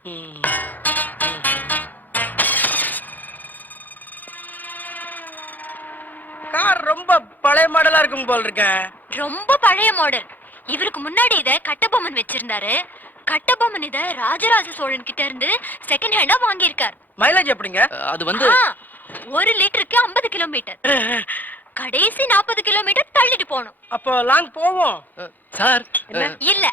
Car ரொம்ப பழைய மாடலா இருக்கும் போல் இருக்கேன். ரொம்ப பழைய மாடல். இவருக்கு முன்னாடி இத கட்டபொம்மன் வச்சிருந்தாரு. கட்டபொம்மன் இத ராஜராஜ சோழன் கிட்ட இருந்து செகண்ட் ஹேண்டா வாங்கியிருக்கார். மைலேஜ் எப்படிங்க? அது வந்து 1 லிட்டருக்கு 50 கிலோமீட்டர். கடைசி 40 கிலோமீட்டர் தள்ளிட்டு போகணும். அப்போ லாங் போவோம் சார். இல்ல,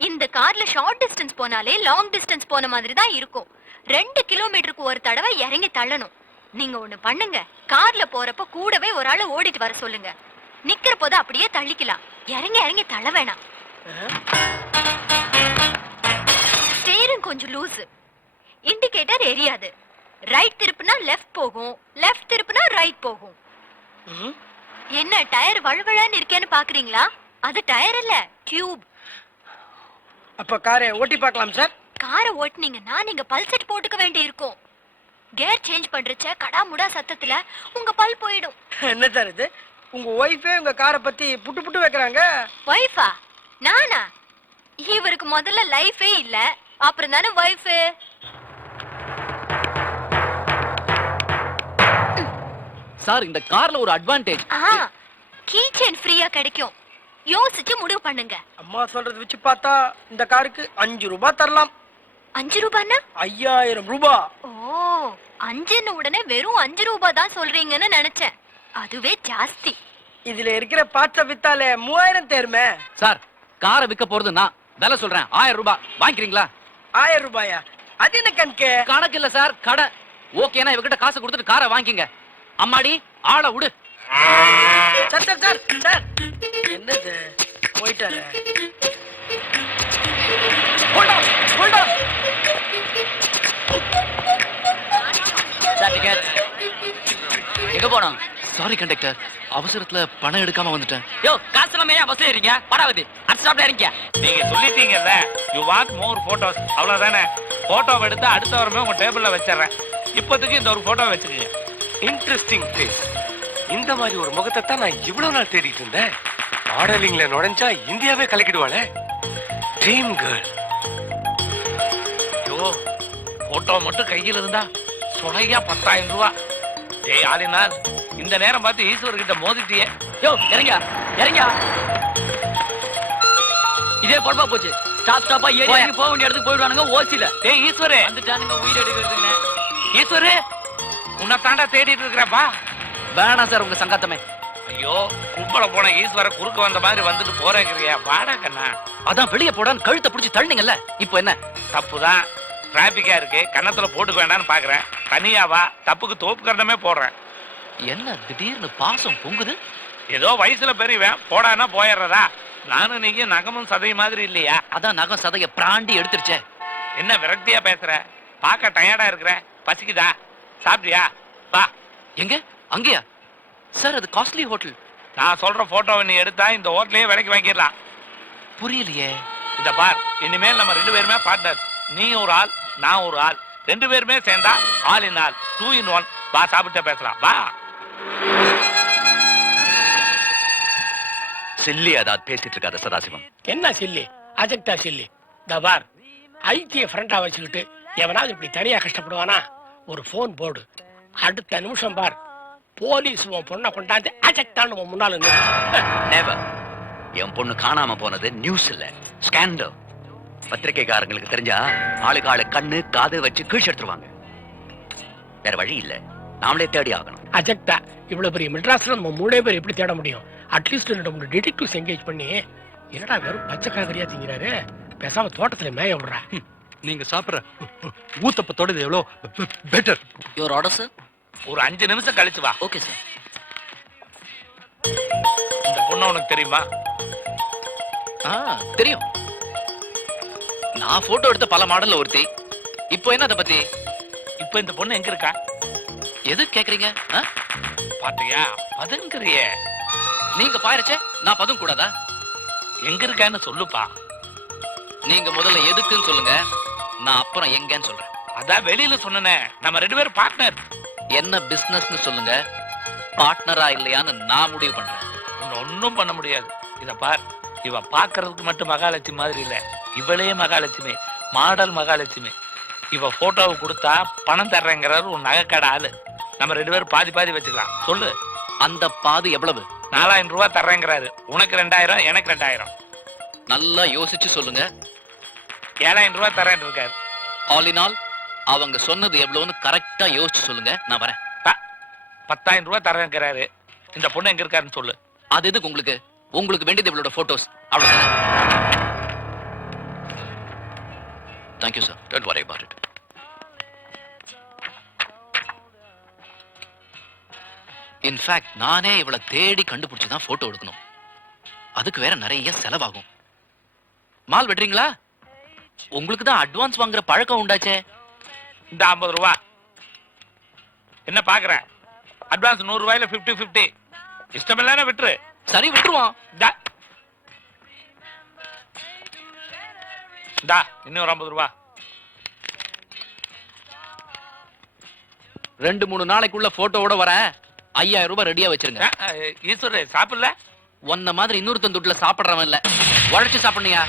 இந்த கார்ல ஷார்ட் டிஸ்டன்ஸ் போனாலே லாங் டிஸ்டன்ஸ் போன மாதிரி தான் இருக்கும். 2 கிலோமீட்டருக்கு ஒரு தடவை இறங்கி தள்ளணும். நீங்க ஒண்ணு பண்ணுங்க, கார்ல போறப்ப கூடவே ஒரு ஆளை ஓடிட்டு வர சொல்லுங்க. நிக்கிற போது அப்படியே தள்ளிக்கலாம். இறங்கி இறங்கி தள்ள வேணாம். ஸ்டீரிங் கொஞ்சம் லூஸ். இண்டிகேட்டர் எரியாது. ரைட் திருப்புனா லெஃப்ட் போகும், லெஃப்ட் திருப்புனா ரைட் போகும். என்ன டயர் வழுவழன்னு இருக்கேன்னு பாக்குறீங்களா? அது டயர் இல்ல, டியூப். அப்ப காரை ஓட்டி பார்க்கலாம் சார். காரை ஓட்டுனீங்கன்னா நீங்க பல் செட் போட்டுக்க வேண்டி இருக்கும். கேர் சேஞ்ச் பண்றச்ச கடாமுடா சத்தத்துல உங்க பல் போயிடும். என்ன சார் இது? உங்க ஒய்ஃபே உங்க காரை பத்தி புட்டு புட்டு வைக்கிறாங்க. ஒய்ஃபா? நானா? இவருக்கு முதல்ல லைஃபே இல்ல, அப்புறம் தானே ஒய்ஃப். சார், இந்த கார்ல ஒரு அட்வான்டேஜ். கீ செயின் ஃப்ரீயா கிடைக்கும். யோசிச்சு முடிவு பண்ணுங்க. அம்மா சொல்றது வச்சு பார்த்தா இந்த காருக்கு 5 ரூபாய் தரலாம். 5 ரூபாய்னா 5000 ரூபாய். ஓ, 5ன்னு உடனே வெறும் 5 ரூபாய் தான் சொல்றீங்கன்னு நினைச்சேன். அதுவே ஜாஸ்தி. இதுல இருக்கிற பார்ட்ஸ வித்தாலே 3000 தேருமே. சார், காரை விற்க போறது நான். விலை சொல்றேன், 1000 ரூபாய். வாங்கிக்கிறீங்களா? 1000 ரூபாயா? அது என்ன கணக்கு? கணக்கு இல்ல சார், கடை. ஓகேனா இவகிட்ட காசு கொடுத்துட்டு காரை வாங்கிங்க. அம்மாடி, ஆளை விடு. சார் சார் சார் சார், என்னது போயிட்டாரு? எங்க போனோம்? சாரி கண்டக்டர், அவசரத்துல பணம் எடுக்காம வந்துட்டேன். யோ, காசு நம்ம ஏன் பஸ்ல ஏறீங்க? படாவது அடுத்த ஸ்டாப்ல இறங்கிக்க. நீங்க சொல்லிட்டீங்கல்ல, யூ வாண்ட் மோர் போட்டோஸ், அவ்வளவுதானே. போட்டோ எடுத்து அடுத்த வாரமே உங்க டேபிள்ல வச்சிடறேன். இப்போதைக்கு இந்த ஒரு போட்டோ வச்சுக்கீங்க. Interesting face. இந்த மாதிரி ஒரு முகத்தை தான் நான் இவ்வளவு நாள் தேடிட்டு இருந்தேன். மாடலிங்ல நுழைஞ்சா இந்தியாவே கலக்கிடுவாளே. Dream girl. யோ, போட்டோ மட்டும் கையில் இருந்தா சொலையா 10,000 ரூபாய். ஏய் ஆலினார், இந்த நேரம் பார்த்து ஈஸ்வர் கிட்ட மோதிட்டியே. யோ, இறங்கியா இறங்கியா. இதே பொறுப்பா போச்சு. ஸ்டாப் ஸ்டாப்பா ஏறி இறங்கி போக வேண்டிய இடத்துக்கு போயிடுவானுங்க. ஓசில ஏய் ஈஸ்வரே, வந்துட்டானுங்க உயிர் எடுக்கிறதுங்க. ஈஸ்வரே, உன்னை தாண்டா தேடிட்டு இருக்கிறப்பா. வேணாம் சார் உங்க சங்காத்தமே. ஐயோ, கும்பல போன ஈஸ்வர குறுக்க வந்த மாதிரி வந்துட்டு போறேங்கிறியா? வாடா கண்ணா. அதான் வெளியே போடான்னு கழுத்தை பிடிச்சி தள்ளினீங்கல்ல, இப்போ என்ன? தப்புதான், டிராபிக்கா இருக்கு, கன்னத்துல போட்டுக்க வேண்டாம்னு பாக்குறேன். தனியாவா, தப்புக்கு தோப்பு கரணமே போடுறேன். என்ன திடீர்னு பாசம் பொங்குது? ஏதோ வயசுல பெரியவன் போடானா போயிடுறதா? நானும் நீங்க நகமும் சதை மாதிரி இல்லையா? அதான் நகம் சதைய பிராண்டி எடுத்துருச்சே. என்ன விரக்தியா பேசுற? பார்க்க டயர்டா இருக்கிற, பசிக்குதா? சாப்பிட்டியா? வா. எங்க? அங்கேயா சார்? அது காஸ்ட்லி ஹோட்டல். நான் சொல்ற போட்டோவை நீ எடுத்தா இந்த ஹோட்டலையே விலைக்கு வாங்கிடலாம். புரியலையே. இத பார், இனிமேல் நம்ம 2 பேருமே பார்ட்னர். நீ ஒரு ஆள், நான் ஒரு ஆள். 2 பேருமே சேர்ந்தா ஆல் இன் ஆல், 2 in 1. வா, சாப்பிட்டு பேசலாம். வா. சில்லி அதாவது பேசிட்டு இருக்காத சதாசிவம். என்ன சில்லி? அஜெக்டா சில்லி. தபார், ஐடிய ஃப்ரெண்டா வச்சுக்கிட்டு எவனாவது இப்படி தனியா கஷ்டப்படுவானா? ஒரு போன் போடு, அடுத்த நிமிஷம் பார் போலீஸ் உன் பொண்ணை கொண்டாந்து அஜெக்டான்னு உன் முன்னால நெவர். என் பொண்ணு காணாம போனது நியூஸ் இல்ல, ஸ்கேண்டல். பத்திரிகைக்காரங்களுக்கு தெரிஞ்சா ஆளுக்கு ஆளு கண்ணு காது வச்சு கீழ்ச்சி எடுத்துருவாங்க. வேற வழி இல்ல, நாமளே தேடி ஆகணும். அஜெக்டா இவ்வளவு பெரிய மெட்ராஸ்ல நம்ம 3 பேர் எப்படி தேட முடியும்? அட்லீஸ்ட் 2 டிடெக்டிவ்ஸ் என்கேஜ் பண்ணி. என்னடா வெறும் பச்சை காய்கறியா திங்கிறாரு, பேசாம தோட்டத்துல மேய விடுறா. நீங்க சாப்பிடுற ஊத்தப்பத்தோட இது எவ்வளவு பெட்டர். Your order sir. ஒரு 5 நிமிஷம் கழிச்சு வா. Okay sir. இந்த பொண்ணு உனக்கு தெரியுமா? தெரியும். நான் போட்டோ எடுத்த பல மாடல்ல ஒருத்தி. இப்போ என்ன அதை பத்தி? இப்ப இந்த பொண்ணு எங்க இருக்கா? எது கேக்குறீங்க? பாத்தியா, பதுங்கிறியே. நீங்க பாயறச்சே நான் பதுங்க கூடாதா? எங்க இருக்கான்னு சொல்லுப்பா. நீங்க முதல்ல எதுக்குன்னு சொல்லுங்க, நான் அப்புறம் எங்கன்னு சொல்றேன். அதான் வெளியில சொன்னனே, நம்ம 2 பேரும் பார்ட்னர். என்ன பிசினஸ்னு சொல்லுங்க, பார்ட்னரா இல்லையான்னு நான் முடிவு பண்றேன். ஒன்னும் பண்ண முடியாது. இத பார், இவ பாக்குறதுக்கு மட்டும் மகாலட்சுமி மாதிரி இல்ல, இவளே மகாலட்சுமி, மாடல் மகாலட்சுமி. இவ போட்டோவை கொடுத்தா பணம் தர்றேங்கிறாரு ஒரு நகைக்கடை ஆளு. நம்ம 2 பேரும் பாதி பாதி வச்சுக்கலாம். சொல்லு. அந்த பாது எவ்வளவு? 4000 ரூபாய் தர்றேங்கிறாரு. உனக்கு 2000, எனக்கு 2000. நல்லா யோசிச்சு சொல்லுங்க. 7000 ரூபாய் தரேன் இருக்காரு. ஆல் இன் ஆல் அவங்க சொன்னது எவ்வளவுன்னு கரெக்டா யோசிச்சு சொல்லுங்க, நான் வரேன். 10,000 ரூபாய் தரேங்கிறாரு. இந்த பொண்ணு எங்க இருக்காருன்னு சொல்லு. அது எதுக்கு உங்களுக்கு? உங்களுக்கு வேண்டியது இவளோட போட்டோஸ், அவ்வளவுதான். Thank you sir, don't worry about it. In fact நானே இவளை தேடி கண்டுபிடிச்சு தான் போட்டோ எடுக்கணும். அதுக்கு வேற நிறைய செலவாகும். மால் வெட்டுறீங்களா? உங்களுக்கு தான் அட்வான்ஸ் வாங்குற பழக்கம் உண்டாச்சே. இந்த 50 ரூபாய் என்ன பாக்குற? அட்வான்ஸ் 100 ரூபாயில 50-50. இஷ்டமில்லாம விட்டுரு. சரி, விட்டுருவான். இன்னும் 50 ரூபாய். 2-3 நாளைக்குள்ள போட்டோவோட வரேன். 5000 ரூபாய் ரெடியா வச்சிருங்க. ஈஸ்வரே சாப்பிடல? உன்ன மாதிரி இன்னொருத்தன் துட்டுல சாப்பிடுறவன் இல்ல, உழைச்சு சாப்பிடுனியா?